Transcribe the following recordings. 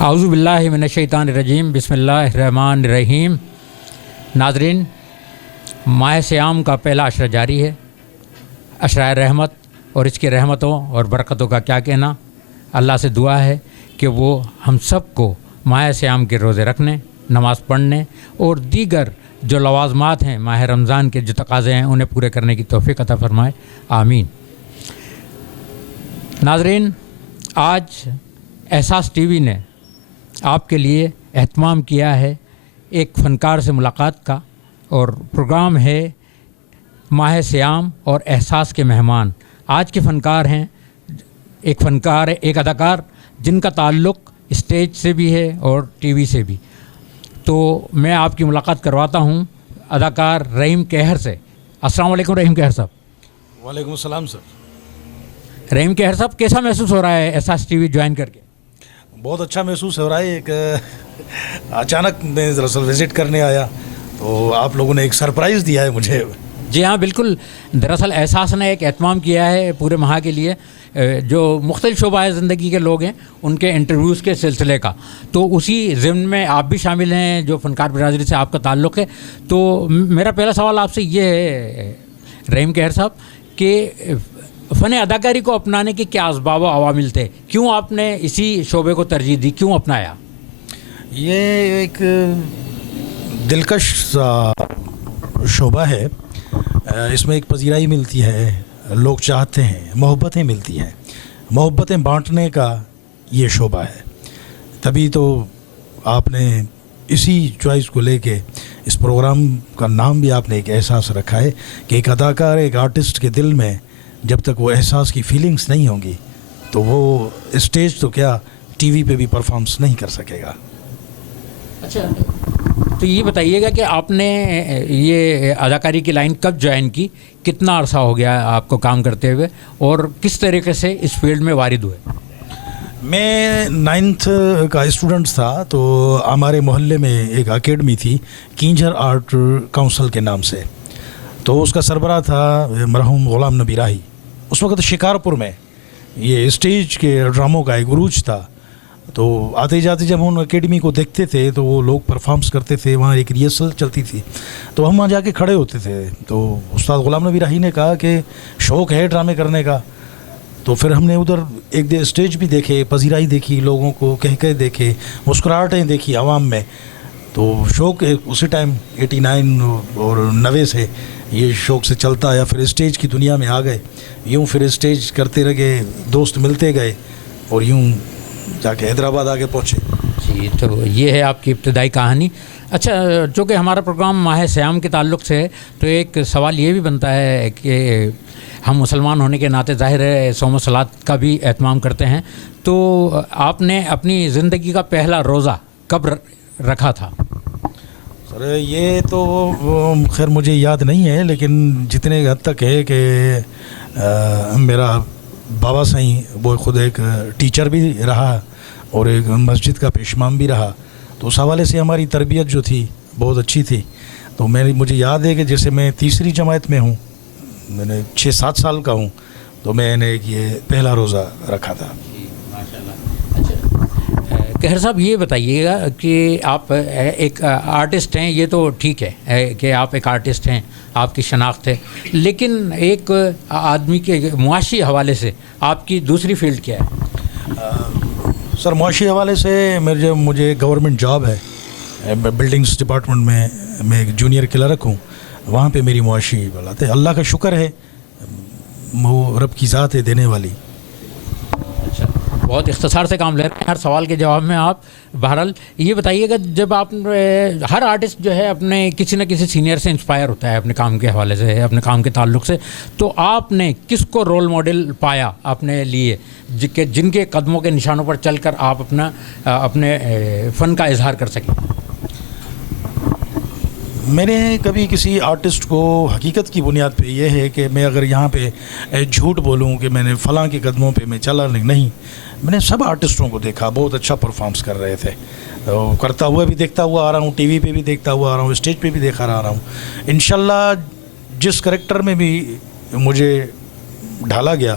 اعوذ باللہ من الشیطان الرجیم، بسم اللہ الرحمن الرحیم۔ ناظرین، ماہ سیام کا پہلا عشرہ جاری ہے، عشرہ رحمت، اور اس کی رحمتوں اور برکتوں کا کیا کہنا۔ اللہ سے دعا ہے کہ وہ ہم سب کو ماہ سیام کے روزے رکھنے، نماز پڑھنے اور دیگر جو لوازمات ہیں ماہ رمضان کے جو تقاضے ہیں انہیں پورے کرنے کی توفیق عطا فرمائے، آمین۔ ناظرین، آج احساس ٹی وی نے آپ کے لیے اہتمام کیا ہے ایک فنکار سے ملاقات کا، اور پروگرام ہے ماہ سیام اور احساس کے مہمان۔ آج کے فنکار ہیں ایک اداکار جن کا تعلق اسٹیج سے بھی ہے اور ٹی وی سے بھی۔ تو میں آپ کی ملاقات کرواتا ہوں اداکار رحیم کیہر سے۔ السلام علیکم رحیم کیہر صاحب۔ وعلیکم السلام سر۔ رحیم کیہر صاحب، کیسا محسوس ہو رہا ہے احساس ٹی وی جوائن کر کے؟ بہت اچھا محسوس ہو رہا ہے۔ ایک اچانک میں دراصل وزٹ کرنے آیا تو آپ لوگوں نے ایک سرپرائز دیا ہے مجھے۔ جی ہاں بالکل، دراصل احساس نے ایک اہتمام کیا ہے پورے ماہ کے لیے جو مختلف شعبہ زندگی کے لوگ ہیں ان کے انٹرویوز کے سلسلے کا، تو اسی ضمن میں آپ بھی شامل ہیں جو فنکار برادری سے آپ کا تعلق ہے۔ تو میرا پہلا سوال آپ سے یہ ہے رحیم کیہر صاحب کہ فن اداکاری کو اپنانے کے کیا اسباب و عوامل تھے؟ کیوں آپ نے اسی شعبے کو ترجیح دی، کیوں اپنایا؟ یہ ایک دلکش شعبہ ہے، اس میں ایک پذیرائی ملتی ہے، لوگ چاہتے ہیں، محبتیں ملتی ہیں، محبتیں بانٹنے کا یہ شعبہ ہے۔ تبھی تو آپ نے اسی چوائس کو لے کے اس پروگرام کا نام بھی آپ نے ایک احساس رکھا ہے کہ ایک اداکار، ایک آرٹسٹ کے دل میں جب تک وہ احساس کی فیلنگز نہیں ہوں گی تو وہ اسٹیج تو کیا ٹی وی پہ بھی پرفارمنس نہیں کر سکے گا۔ اچھا، تو یہ بتائیے گا کہ آپ نے یہ اداکاری کی لائن کب جوائن کی، کتنا عرصہ ہو گیا آپ کو کام کرتے ہوئے، اور کس طریقے سے اس فیلڈ میں وارد ہوئے؟ میں 9th کا اسٹوڈنٹ تھا تو ہمارے محلے میں ایک اکیڈمی تھی کینجھر آرٹ کونسل کے نام سے، تو اس کا سربراہ تھا مرحوم غلام نبی راہی۔ اس وقت شکارپور میں یہ اسٹیج کے ڈراموں کا ایک عروج تھا، تو آتے جاتے جب ہم اکیڈمی کو دیکھتے تھے تو وہ لوگ پرفارمس کرتے تھے، وہاں ایک ریہرسل چلتی تھی تو ہم وہاں جا کے کھڑے ہوتے تھے۔ تو استاد غلام نبی راہی نے کہا کہ شوق ہے ڈرامے کرنے کا، تو پھر ہم نے ادھر ایک دے اسٹیج بھی دیکھے، پذیرائی دیکھی، لوگوں کو کہہ دیکھے، مسکراہٹیں دیکھی عوام میں، تو شوق اسی ٹائم 89 اور 90 سے یہ شوق سے چلتا آیا۔ پھر اسٹیج کی دنیا میں آ گئے، یوں پھر اسٹیج کرتے رہے، دوست ملتے گئے اور یوں جا کے حیدرآباد آگے پہنچے۔ جی، تو یہ ہے آپ کی ابتدائی کہانی۔ اچھا، چونکہ ہمارا پروگرام ماہ سیام کے تعلق سے ہے تو ایک سوال یہ بھی بنتا ہے کہ ہم مسلمان ہونے کے ناطے ظاہر ہے صوم و صلات کا بھی اہتمام کرتے ہیں، تو آپ نے اپنی زندگی کا پہلا روزہ کب رکھا تھا؟ سر یہ تو خیر مجھے یاد نہیں ہے، لیکن جتنے حد تک ہے کہ میرا بابا سائیں وہ خود ایک ٹیچر بھی رہا اور ایک مسجد کا پیشمام بھی رہا، تو اس حوالے سے ہماری تربیت جو تھی بہت اچھی تھی۔ تو مجھے یاد ہے کہ جیسے میں تیسری جماعت میں ہوں، میں نے 6-7 سال کا ہوں، تو میں نے یہ پہلا روزہ رکھا تھا۔ کیہر صاحب، یہ بتائیے گا کہ آپ ایک آرٹسٹ ہیں، یہ تو ٹھیک ہے کہ آپ ایک آرٹسٹ ہیں، آپ کی شناخت ہے، لیکن ایک آدمی کے معاشی حوالے سے آپ کی دوسری فیلڈ کیا ہے؟ سر معاشی حوالے سے مجھے گورنمنٹ جاب ہے، بلڈنگز ڈپارٹمنٹ میں ایک جونیئر کلرک ہوں، وہاں پہ میری معاشی حالت ہے۔ اللہ کا شکر ہے، وہ رب کی ذات ہے دینے والی۔ اچھا، بہت اختصار سے کام لے رہے ہیں ہر سوال کے جواب میں آپ۔ بہرحال یہ بتائیے گا، جب آپ ہر آرٹسٹ جو ہے اپنے کسی نہ کسی سینئر سے انسپائر ہوتا ہے اپنے کام کے حوالے سے، اپنے کام کے تعلق سے، تو آپ نے کس کو رول ماڈل پایا اپنے لیے کہ جن کے قدموں کے نشانوں پر چل کر آپ اپنے فن کا اظہار کر سکیں؟ میں نے کبھی کسی آرٹسٹ کو حقیقت کی بنیاد پہ یہ ہے کہ میں اگر یہاں پہ جھوٹ بولوں کہ میں نے فلاں کے قدموں پہ میں چلا نہیں، میں نے سب آرٹسٹوں کو دیکھا، بہت اچھا پرفارمنس کر رہے تھے، کرتا ہوا بھی دیکھتا ہوا آ رہا ہوں، ٹی وی پہ بھی دیکھتا ہوا آ رہا ہوں، اسٹیج پہ بھی دیکھا رہا ہوں۔ انشاءاللہ جس کریکٹر میں بھی مجھے ڈھالا گیا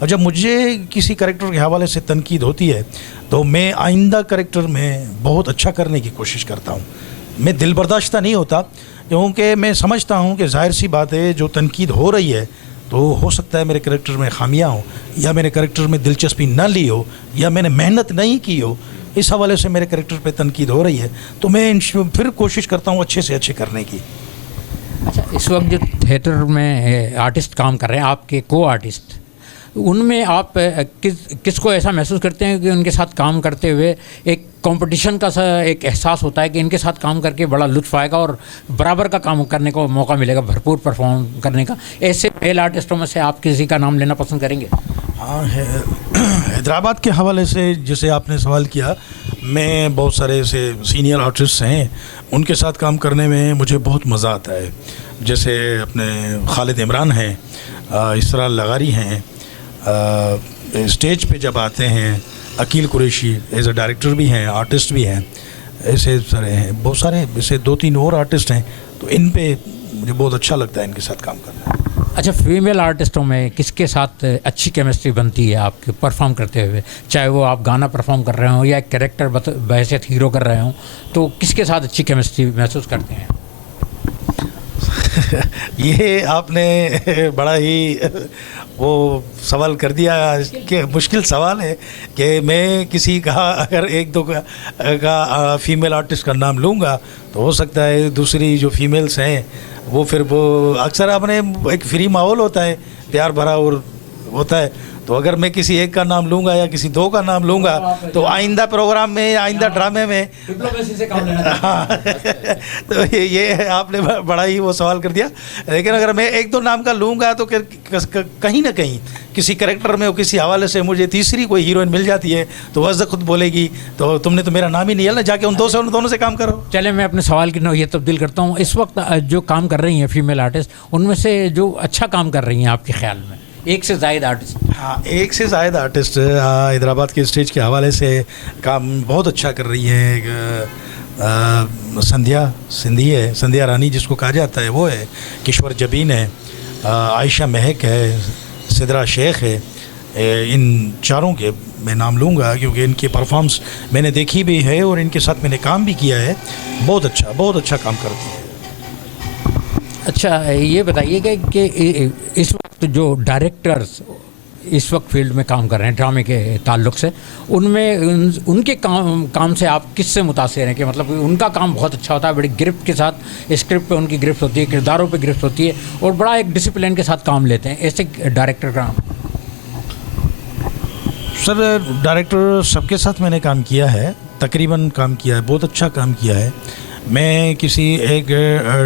اور جب مجھے کسی کریکٹر کے حوالے سے تنقید ہوتی ہے تو میں آئندہ کریکٹر میں بہت اچھا کرنے کی کوشش کرتا ہوں. میں دل برداشتہ نہیں ہوتا, کیونکہ میں سمجھتا ہوں کہ ظاہر سی بات ہے جو تنقید ہو رہی ہے تو ہو سکتا ہے میرے کریکٹر میں خامیاں ہوں, یا میرے کریکٹر میں دلچسپی نہ لی ہو, یا میں نے محنت نہیں کی ہو. اس حوالے سے میرے کریکٹر پہ تنقید ہو رہی ہے تو میں پھر کوشش کرتا ہوں اچھے سے اچھے کرنے کی. اچھا, اس وقت جو تھیٹر میں آرٹسٹ کام کر رہے ہیں, آپ کے کو آرٹسٹ, ان میں آپ کس کو ایسا محسوس کرتے ہیں کہ ان کے ساتھ کام کرتے ہوئے ایک کمپٹیشن کا سا ایک احساس ہوتا ہے کہ ان کے ساتھ کام کر کے بڑا لطف آئے گا اور برابر کا کام کرنے کو موقع ملے گا, بھرپور پرفارم کرنے کا؟ ایسے میل آرٹسٹوں میں سے آپ کسی کا نام لینا پسند کریں گے؟ ہاں, حیدرآباد کے حوالے سے جیسے آپ نے سوال کیا, میں بہت سارے ایسے سینئر آرٹسٹ ہیں, ان کے ساتھ کام کرنے میں مجھے بہت مزہ آتا ہے. جیسے اپنے خالد عمران ہیں, اسرار لغاری ہیں, اسٹیج پہ جب آتے ہیں Aqeel Qureshi as a director بھی ہیں, آرٹسٹ بھی ہیں, ایسے سارے ہیں, بہت سارے ایسے 2-3 اور آرٹسٹ ہیں, تو ان پہ مجھے بہت اچھا لگتا ہے ان کے ساتھ کام کرنا. اچھا, فیمیل آرٹسٹوں میں کس کے ساتھ اچھی کیمسٹری بنتی ہے آپ کے پرفارم کرتے ہوئے, چاہے وہ آپ گانا پرفارم کر رہے ہوں یا ایک کریکٹر بحیثیت ہیرو کر رہے ہوں, تو کس کے ساتھ اچھی کیمسٹری محسوس کرتے ہیں؟ یہ آپ نے بڑا ہی وہ سوال کر دیا کہ مشکل سوال ہے کہ میں کسی کا اگر 1-2 کا فیمیل آرٹسٹ کا نام لوں گا تو ہو سکتا ہے دوسری جو فیمیلز ہیں وہ پھر وہ اکثر آپ نے ایک فری ماحول ہوتا ہے, پیار بھرا اور ہوتا ہے, تو اگر میں کسی ایک کا نام لوں گا یا کسی 2 کا نام لوں گا تو آئندہ پروگرام میں یا آئندہ ڈرامے میں تو یہ آپ نے بڑا ہی وہ سوال کر دیا. لیکن اگر میں 1-2 نام کا لوں گا تو کہیں نہ کہیں کسی کریکٹر میں اور کسی حوالے سے مجھے تیسری کوئی ہیروئن مل جاتی ہے تو وہ خود بولے گی تو تم نے تو میرا نام ہی نہیں لیا, جا کے ان دونوں سے کام کرو. چلے میں اپنے سوال کی نوعیت تبدیل کرتا ہوں. اس وقت جو کام کر رہی ہیں فیمیل آرٹسٹ, ان میں سے جو اچھا کام کر رہی ہیں آپ کے خیال میں, ایک سے زائد آرٹسٹ؟ ہاں, ایک سے زائد آرٹسٹ حیدرآباد کے اسٹیج کے حوالے سے کام بہت اچھا کر رہی ہیں. سندھیا رانی جس کو کہا جاتا ہے وہ ہے, کشور جبین ہے, عائشہ مہک ہے, سدرا شیخ ہے. ان چاروں کے میں نام لوں گا کیونکہ ان کی پرفارمنس میں نے دیکھی بھی ہے اور ان کے ساتھ میں نے کام بھی کیا ہے. بہت اچھا کام کرتی ہے. اچھا, یہ بتائیے کہ اس وقت جو ڈائریکٹرز اس وقت فیلڈ میں کام کر رہے ہیں ڈرامے کے تعلق سے, ان میں ان کے کام سے آپ کس سے متاثر ہیں؟ کہ مطلب ان کا کام بہت اچھا ہوتا ہے, بڑی گرفت کے ساتھ اسکرپٹ پہ ان کی گرفت ہوتی ہے, کرداروں پہ گرفت ہوتی ہے, اور بڑا ایک ڈسپلن کے ساتھ کام لیتے ہیں, ایسے ڈائریکٹر کا نام؟ سر, ڈائریکٹر سب کے ساتھ میں نے کام کیا ہے, تقریباً کام کیا ہے, بہت اچھا کام کیا ہے. میں کسی ایک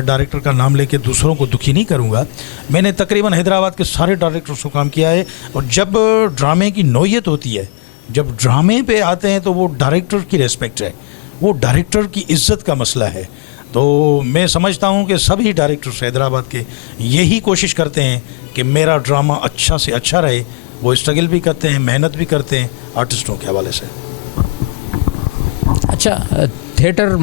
ڈائریکٹر کا نام لے کے دوسروں کو دکھی نہیں کروں گا. میں نے تقریباً حیدرآباد کے سارے ڈائریکٹروں کو کام کیا ہے. اور جب ڈرامے کی نوعیت ہوتی ہے, جب ڈرامے پہ آتے ہیں تو وہ ڈائریکٹر کی ریسپیکٹ ہے, وہ ڈائریکٹر کی عزت کا مسئلہ ہے. تو میں سمجھتا ہوں کہ سبھی ڈائریکٹرز حیدرآباد کے یہی کوشش کرتے ہیں کہ میرا ڈرامہ اچھا سے اچھا رہے. وہ اسٹرگل بھی کرتے ہیں, محنت بھی کرتے ہیں آرٹسٹوں کے حوالے سے. اچھا, تھیٹر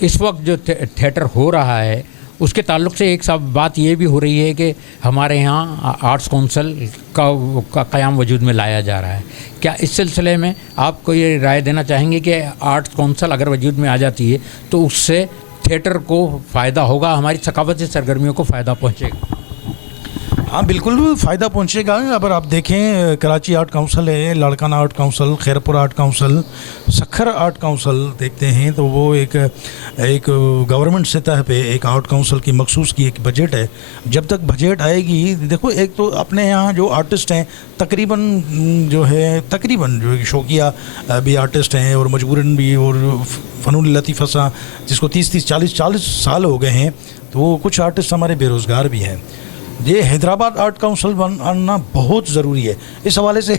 اس وقت جو تھیٹر ہو رہا ہے اس کے تعلق سے ایک بات یہ بھی ہو رہی ہے کہ ہمارے یہاں آرٹس کونسل کا قیام وجود میں لایا جا رہا ہے. کیا اس سلسلے میں آپ کو یہ رائے دینا چاہیں گے کہ آرٹس کونسل اگر وجود میں آ جاتی ہے تو اس سے تھیٹر کو فائدہ ہوگا, ہماری ثقافتی سرگرمیوں کو فائدہ پہنچے گا؟ ہاں بالکل فائدہ پہنچے گا. اگر آپ دیکھیں کراچی آرٹ کونسل ہے, Larkana art council, Khairpur art council, Sukkur art council دیکھتے ہیں تو وہ ایک گورنمنٹ سطح پہ ایک آرٹ کونسل کی مخصوص کی ایک بجٹ ہے. جب تک بجٹ آئے گی, دیکھو ایک تو اپنے یہاں جو آرٹسٹ ہیں تقریباً جو شوقیہ بھی آرٹسٹ ہیں اور مجبوراً بھی, اور فنون لطیفہ سا جس کو 30-40 سال ہو گئے ہیں, تو وہ کچھ آرٹسٹ ہمارے بے روزگار بھی ہیں. یہ حیدرآباد آرٹ کونسل بننا بہت ضروری ہے. اس حوالے سے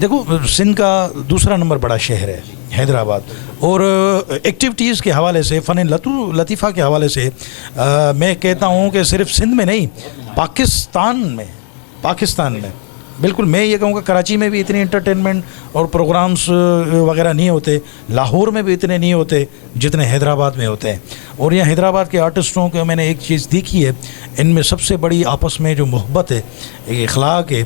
دیکھو, سندھ کا دوسرا نمبر بڑا شہر ہے حیدرآباد, اور ایکٹیویٹیز کے حوالے سے, فن لطیفہ کے حوالے سے میں کہتا ہوں کہ صرف سندھ میں نہیں, پاکستان میں بالکل میں یہ کہوں گا کراچی میں بھی اتنی انٹرٹینمنٹ اور پروگرامز وغیرہ نہیں ہوتے, لاہور میں بھی اتنے نہیں ہوتے جتنے حیدرآباد میں ہوتے ہیں. اور یہ حیدرآباد کے آرٹسٹوں کو میں نے ایک چیز دیکھی ہے, ان میں سب سے بڑی آپس میں جو محبت ہے, ایک اخلاق ہے,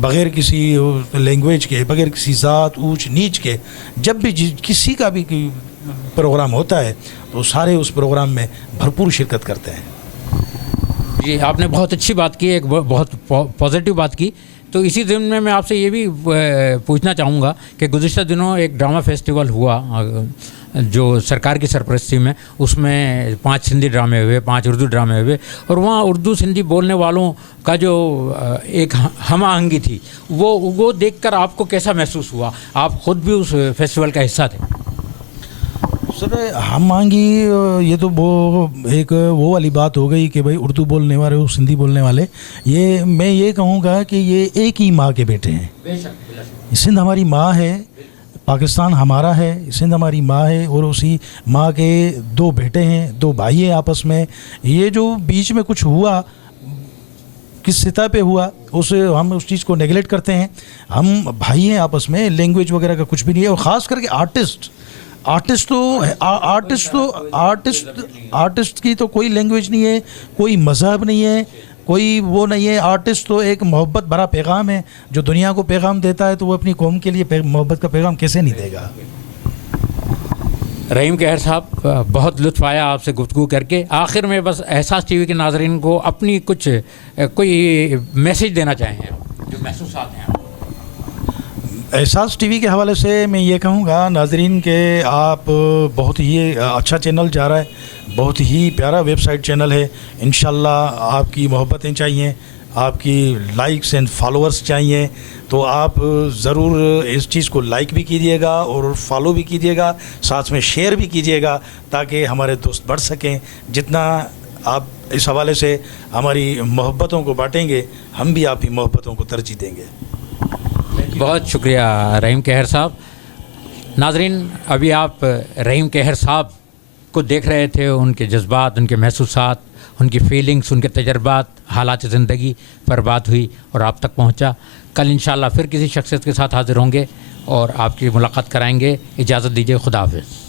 بغیر کسی لینگویج کے, بغیر کسی ذات اونچ نیچ کے, جب بھی کسی کا بھی پروگرام ہوتا ہے تو سارے اس پروگرام میں بھرپور شرکت کرتے ہیں. جی آپ نے بہت اچھی بات کی, ایک بہت پازیٹیو بات کی. تو اسی ضمن میں آپ سے یہ بھی پوچھنا چاہوں گا کہ گزشتہ دنوں ایک ڈرامہ فیسٹیول ہوا جو سرکار کی سرپرستی میں, اس میں 5 سندھی ڈرامے ہوئے, 5 اردو ڈرامے ہوئے, اور وہاں اردو سندھی بولنے والوں کا جو ایک ہم آہنگی تھی وہ دیکھ کر آپ کو کیسا محسوس ہوا؟ آپ خود بھی اس فیسٹیول کا حصہ تھے. سر ہم آہنگی یہ تو وہ والی بات ہو گئی کہ بھائی اردو بولنے والے اور سندھی بولنے والے, یہ میں یہ کہوں گا کہ یہ ایک ہی ماں کے بیٹے ہیں. سندھ ہماری ماں ہے, پاکستان ہمارا ہے, سندھ ہماری ماں ہے, اور اسی ماں کے 2 بیٹے ہیں, 2 بھائی ہیں آپس میں. یہ جو بیچ میں کچھ ہوا, کس سطح پہ ہوا, ہم اس چیز کو نیگلیکٹ کرتے ہیں. ہم بھائی ہیں آپس میں, لینگویج وغیرہ کا کچھ بھی نہیں ہے. اور خاص کر کے آرٹسٹ کی تو کوئی لینگویج نہیں ہے, کوئی مذہب نہیں ہے, کوئی وہ نہیں ہے. آرٹسٹ تو ایک محبت بھرا پیغام ہے, جو دنیا کو پیغام دیتا ہے تو وہ اپنی قوم کے لیے محبت کا پیغام کیسے نہیں دے گا. رحیم قہر صاحب, بہت لطف آیا آپ سے گفتگو کر کے. آخر میں بس احساس ٹی وی کے ناظرین کو اپنی کوئی میسیج دینا چاہیں جو محسوسات ہیں. احساس ٹی وی کے حوالے سے میں یہ کہوں گا ناظرین کہ آپ بہت ہی اچھا چینل جا رہا ہے, بہت ہی پیارا ویب سائٹ چینل ہے. انشاءاللہ آپ کی محبتیں چاہیے, آپ کی لائکس اینڈ فالوورز چاہیے. تو آپ ضرور اس چیز کو لائک بھی کیجیے گا اور فالو بھی کیجیے گا, ساتھ میں شیئر بھی کیجیے گا, تاکہ ہمارے دوست بڑھ سکیں. جتنا آپ اس حوالے سے ہماری محبتوں کو بانٹیں گے, ہم بھی آپ کی محبتوں کو ترجیح دیں گے. بہت شکریہ رحیم قہر صاحب. ناظرین, ابھی آپ رحیم قہر صاحب کو دیکھ رہے تھے, ان کے جذبات, ان کے محسوسات, ان کی فیلنگز, ان کے تجربات, حالات زندگی پر بات ہوئی اور آپ تک پہنچا. کل انشاءاللہ پھر کسی شخصیت کے ساتھ حاضر ہوں گے اور آپ کی ملاقات کرائیں گے. اجازت دیجیے, خدا حافظ.